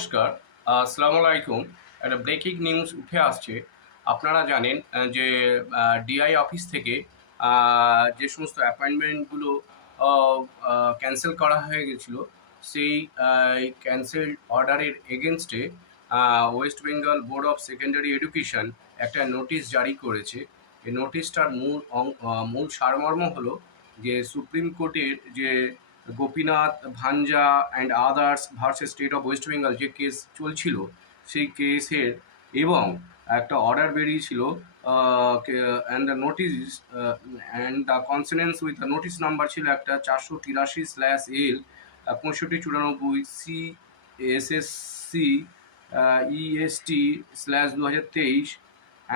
নমস্কার, আসসালামু আলাইকুম। একটা ব্রেকিং নিউজ উঠে আসছে। আপনারা জানেন যে ডিআই অফিস থেকে যে সমস্ত অ্যাপয়েন্টমেন্টগুলো ক্যান্সেল করা হয়ে গেছিল, সেই ক্যান্সেল অর্ডারের এগেনস্টে West Bengal board of secondary education একটা নোটিশ জারি করেছে। এই নোটিশটার মূল সারমর্ম হলো যে সুপ্রিম কোর্টের যে Gopinath Bhanja and others versus state of West Bengal যে কেস চলছিল, সেই কেসের এবং একটা অর্ডার বেরিয়েছিল and the notice and the consonance with the notice number ছিল একটা 483/L 6594 CSSC EST/2023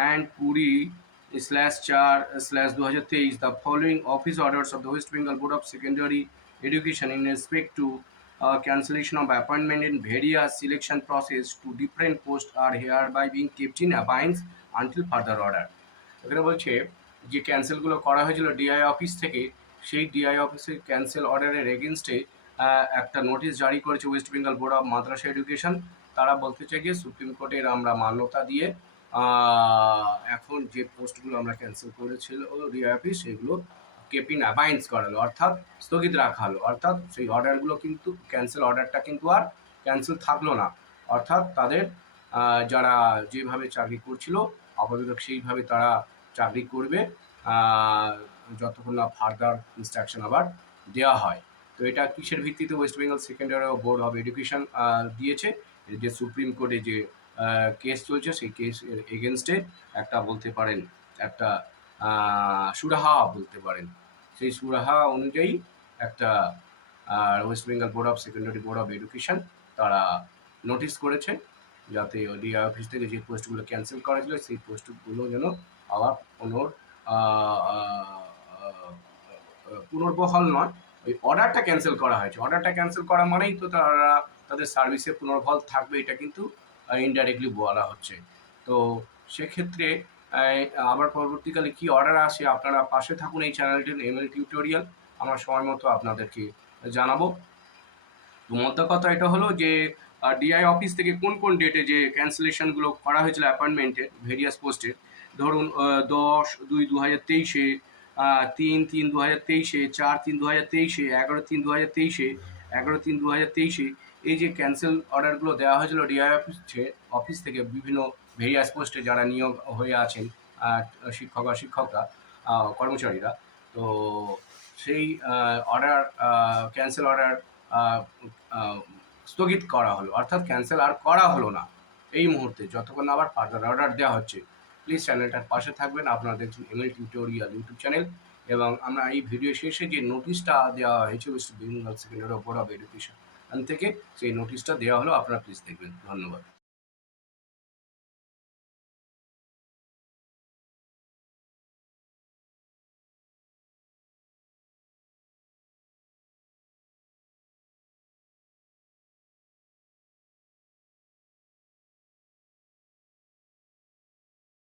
and 20/4/2023. The following office orders of the West Bengal Board of Secondary Education in respect to cancellation of appointment in various selection process to different posts are hereby being kept in abeyance until further order. এখানে বলছে যে ক্যান্সেলগুলো করা হয়েছিল DI office থেকে, সেই DI অফিসের cancel অর্ডারের এগেনস্টে একটা নোটিশ জারি করেছে West Bengal board of Madras education. তারা বলতে চাই যে সুপ্রিম কোর্টের আমরা মান্যতা দিয়ে এখন যে পোস্টগুলো আমরা ক্যান্সেল করেছিল ডিআই অফিস, সেগুলো কেপ ইন অ্যাবাইন্স করালো, অর্থাৎ স্থগিত রাখা হলো। অর্থাৎ সেই অর্ডারগুলো কিন্তু ক্যান্সেল অর্ডারটা কিন্তু আর ক্যান্সেল থাকলো না। অর্থাৎ তাদের যারা যেভাবে চাকরি করছিল আপাতত সেইভাবে তারা চাকরি করবে যতক্ষণ না ফার্দার ইনস্ট্রাকশন আবার দেওয়া হয়। তো এটা কিসের ভিত্তিতে West Bengal secondary board of education দিয়েছে? যে সুপ্রিম কোর্টে যে কেস চলছে, সেই কেসের এগেনস্টে একটা বলতে পারেন একটা সুরাহা বলতে পারেন, সেই সুরাহা অনুযায়ী একটা West Bengal board of secondary board of education তারা নোটিশ করেছে যাতে ডিআই অফিস থেকে যে পোস্টগুলো ক্যান্সেল করা ছিল সেই পোস্টগুলো যেন আবার পুনর্বহাল নয়, ওই অর্ডারটা ক্যান্সেল করা হয়েছে। অর্ডারটা ক্যান্সেল করা মানেই তো তারা তাদের সার্ভিসে পুনর্বহাল থাকবে, এটা কিন্তু ইনডাইরেক্টলি বলা হচ্ছে। তো সেক্ষেত্রে আবার পরবর্তীকালে কি অর্ডার আসে, আপনারা পাশে থাকুন এই চ্যানেলটির এমএল টিউটোরিয়াল, আমরা সময় মতো আপনাদেরকে জানাবো। তো মোদ্দা কথা এটা হলো যে ডিআই অফিস থেকে কোন কোন ডেটে যে ক্যান্সেলেশনগুলো করা হয়েছিল অ্যাপয়েন্টমেন্টের ভেরিয়াস পোস্টের, ধরুন 10/2/2023, 3/3/2023, 4/3/2023, 11/3/2023, 11/3/2023 এই যে ক্যান্সেল অর্ডারগুলো দেওয়া হয়েছিল ডিআই অফিস থেকে বিভিন্ন ভেরিয়াস পোস্টে যারা নিয়োগ হয়ে আছেন শিক্ষকরা কর্মচারীরা। তো সেই অর্ডার ক্যান্সেল অর্ডার স্থগিত করা হলো, অর্থাৎ ক্যান্সেল আর করা হলো না এই মুহূর্তে, যতক্ষণ আবার ফার্দার অর্ডার দেওয়া হচ্ছে। প্লিজ চ্যানেলটার পাশে থাকবেন, আপনারা দেখছেন এমএল টিউটোরিয়াল ইউটিউব চ্যানেল। এবং আমরা এই ভিডিও শেষে যে নোটিশটা দেওয়া হয়েছে West Bengal secondary board of education থেকে, সেই নোটিশটা দেওয়া হলো, আপনারা প্লিজ দেখবেন। ধন্যবাদ।